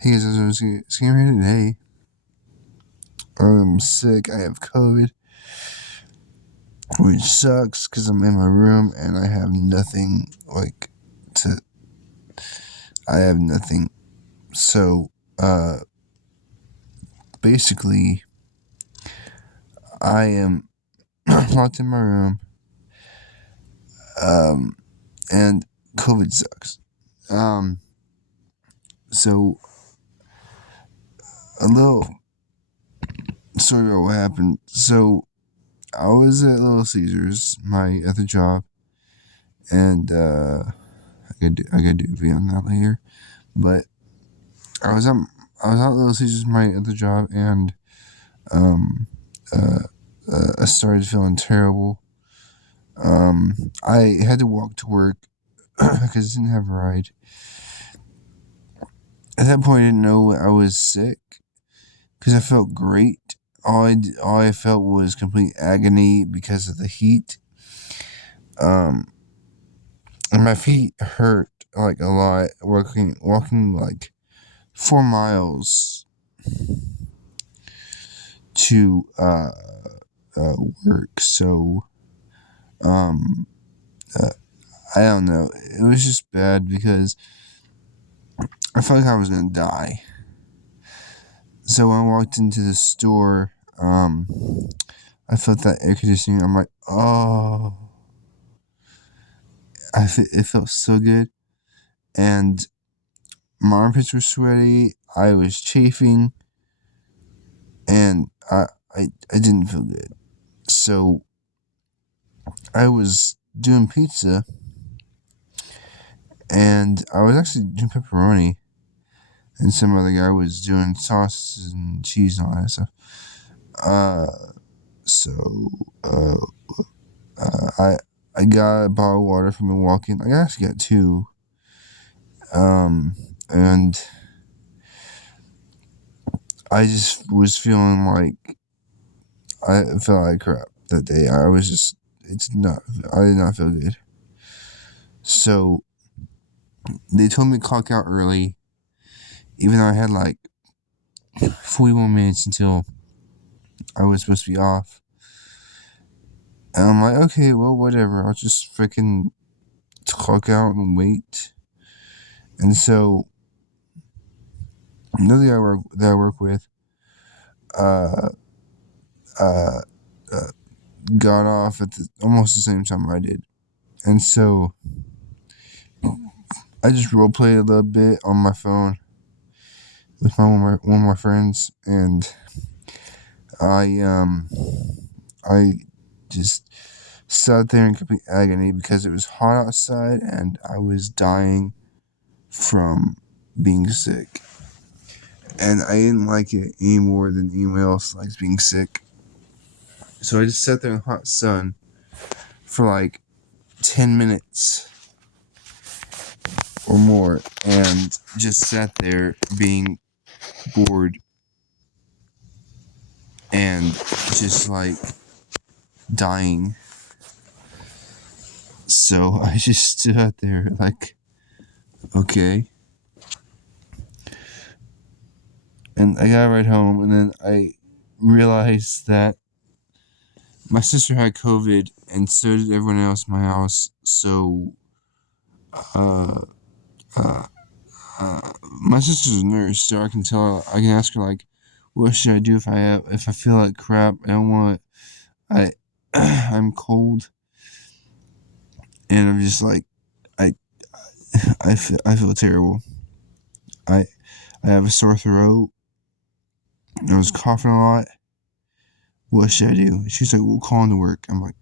Hey guys, I was here today. I'm sick. I have COVID, which sucks because I'm in my room and I have nothing to. I have nothing. So, basically, I am locked in my room. And COVID sucks. Um, so a little story about what happened. So I was at Little Caesars, my other job, and I gotta do a video on that later. But I was at I was at Little Caesars, my other job, and um, uh, I started feeling terrible. I had to walk to work because I didn't have a ride. At that point, I didn't know I was sick because I felt great. All I felt was complete agony because of the heat. Um, and my feet hurt like a lot. Walking like 4 miles to work. So um, uh, I don't know. It was just bad because I felt like I was gonna die. So when I walked into the store, I felt that air conditioning. I'm like, oh, it felt so good, and my armpits were sweaty. I was chafing, and I didn't feel good. So I was doing pizza, and I was actually doing pepperoni, and some other guy was doing sauce and cheese and all that stuff. Uh, so uh, I got a bottle of water from Milwaukee. I actually got two. And I just was feeling like I felt like crap that day. I was just it's not. I did not feel good. So they told me to clock out early, even though I had like 41 minutes until I was supposed to be off. And I'm like, okay, well, whatever. I'll just freaking clock out and wait. And so another guy that I work with, uh, uh, uh, got off at almost the same time I did, and so I just role played a little bit on my phone with one of my friends, and I um I just sat there in complete agony because it was hot outside and I was dying from being sick. And I didn't like it any more than anyone else likes being sick. So I just sat there in the hot sun for like 10 minutes or more and just sat there being bored and just like dying. So I just stood out there like, okay. And I got right home, and then I realized that my sister had COVID, and so did everyone else in my house. So, uh, uh, my sister's a nurse, so I can tell. I can ask her like, "What should I do if I feel like crap? I don't want. I I'm cold, and I'm just like, I I feel terrible. I I have a sore throat. I was coughing a lot. What should I do?" She's like, "We'll call in to work." I'm like,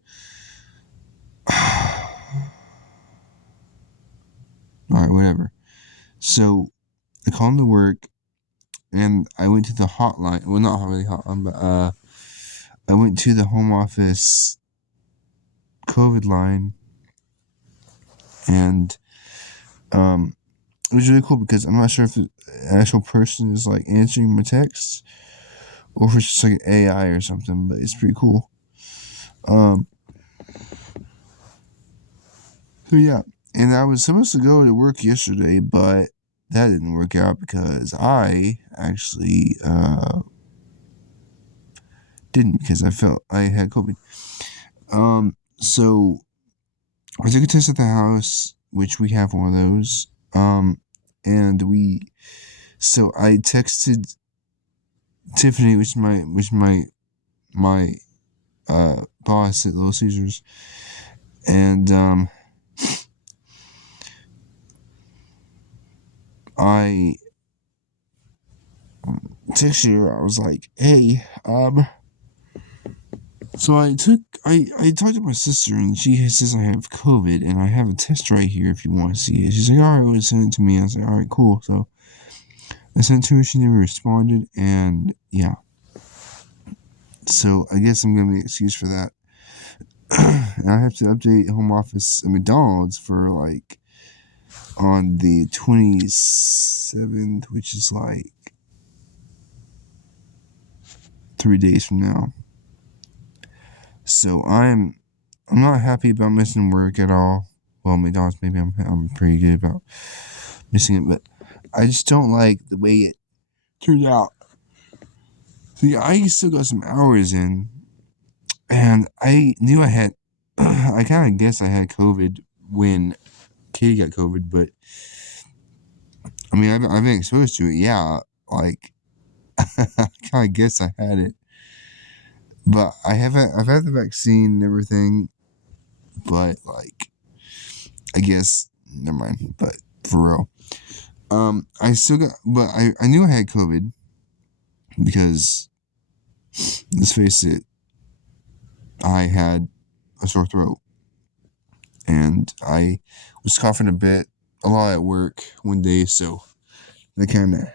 all right, whatever. So I called in to work, and I went to the hotline. Well, not really hotline, but I went to the home office COVID line, and it was really cool because I'm not sure if the actual person is like answering my texts or if it's just like AI or something, but it's pretty cool. Um, so yeah, and I was supposed to go to work yesterday, but that didn't work out because I actually didn't, because I felt I had COVID. So I took a test at the house, which we have one of those. And so I texted Tiffany, which my boss at Little Caesars, and I texted her. I was like, "Hey, so I talked to my sister, and she says I have COVID, and I have a test right here if you want to see it." She's like, "All right, well, send it to me." I was like, "All right, cool." So I sent it to her. She never responded, and yeah. So I guess I'm gonna be excused for that. And I have to update home office at McDonald's for like on the 27th, which is like 3 days from now. So I'm not happy about missing work at all. Well, McDonald's, maybe I'm pretty good about missing it, but I just don't like the way it turned out. See, I still got some hours in, and I knew I had. I kind of guessed I had COVID when Katie got COVID, but I mean, I've been exposed to it. Yeah, like I kind of guess I had it, but I haven't. I've had the vaccine and everything, but like I guess never mind. But for real, I still got. But I knew I had COVID because let's face it, I had a sore throat, and I was coughing a lot at work one day, so that kind of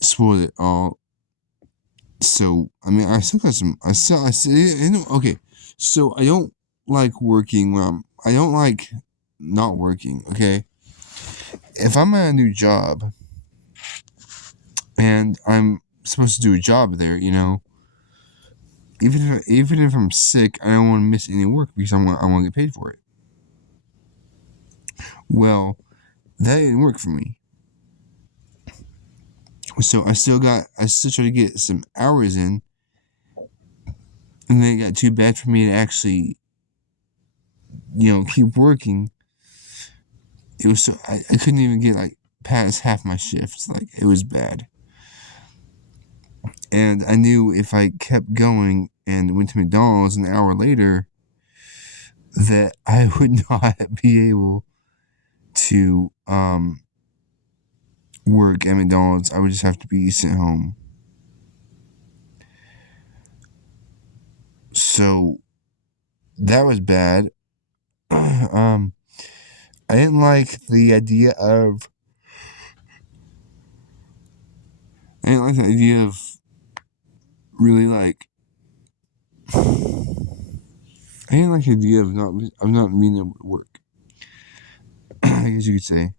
spoiled it all. So I mean, I still got some. I still. Okay. So I don't like working when I don't like not working. Okay. If I'm at a new job and I'm supposed to do a job there, even if I'm sick, I don't want to miss any work because I want to get paid for it. Well, that didn't work for me. So I still try to get some hours in, and then it got too bad for me to actually, keep working. It was so I couldn't even get like past half my shifts. Like it was bad. And I knew if I kept going and went to McDonald's an hour later, that I would not be able to work at McDonald's. I would just have to be sent home. So that was bad. I didn't like the idea of. I didn't like the idea of really like. I didn't like the idea of not being able to work. I guess you could say.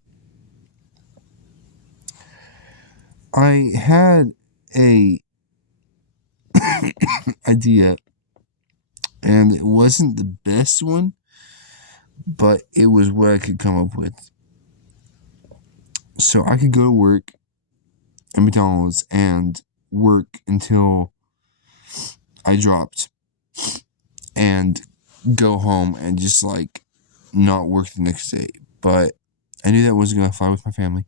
I had a idea, and it wasn't the best one, but it was what I could come up with. So I could go to work at McDonald's and work until I dropped and go home and just like not work the next day. But I knew that wasn't gonna fly with my family.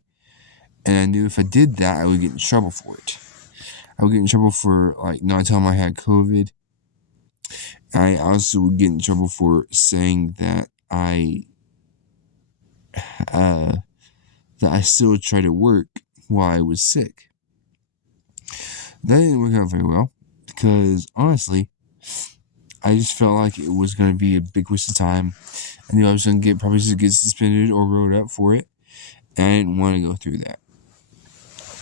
And I knew if I did that I would get in trouble for it. I would get in trouble for like not telling them I had COVID. I also would get in trouble for saying that I still tried to work while I was sick. That didn't work out very well because honestly, I just felt like it was going to be a big waste of time. I knew I was going to probably just get suspended or wrote up for it, and I didn't want to go through that.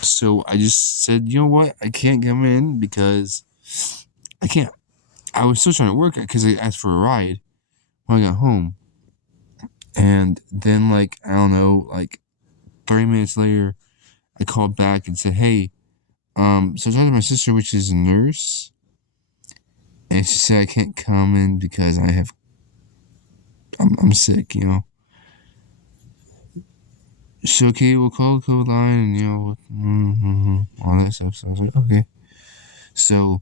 So I just said, you know what, I can't come in because I can't. I was still trying to work because I asked for a ride when I got home, and then like I don't know, like 30 minutes later, I called back and said, hey, so I talked to my sister, which is a nurse, and she said I can't come in because I'm sick, So, okay, we'll call the code line and, all that stuff. So I was like, okay. So,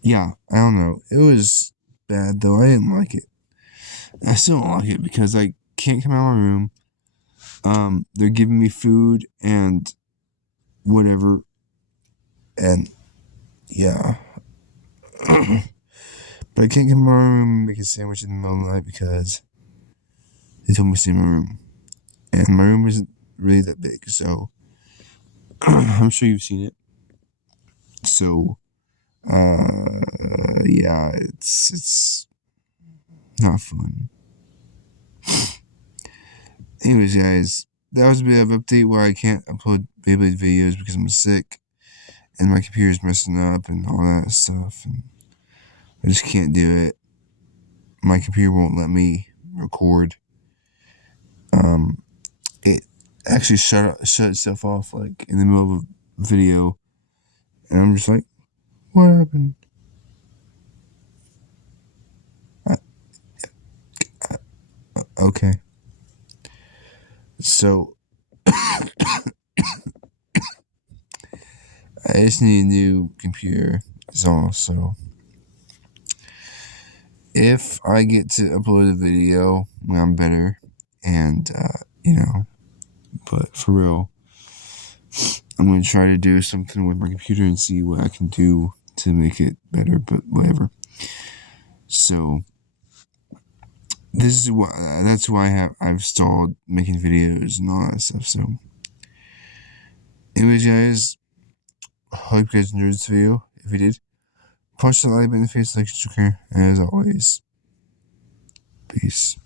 yeah, I don't know. It was bad, though. I didn't like it. I still don't like it because I can't come out of my room. They're giving me food and whatever. And, yeah. But I can't come out of my room and make a sandwich in the middle of the night because they told me to stay in my room. And my room isn't really that big, so I'm sure you've seen it. So, yeah, it's not fun. Anyways, guys, that was a bit of an update where I can't upload Beyblade videos because I'm sick and my computer's messing up and all that stuff, and I just can't do it. My computer won't let me record. It actually shut itself off like in the middle of a video, and I'm just like, what happened? Okay, so I just need a new computer. Is all. So if I get to upload a video when I'm better, and but for real, I'm gonna try to do something with my computer and see what I can do to make it better. But whatever. So this is why that's why I've stalled making videos and all that stuff. So, anyways, guys, hope you guys enjoyed this video. If you did, punch the like button in the face, like, subscribe, and as always, peace.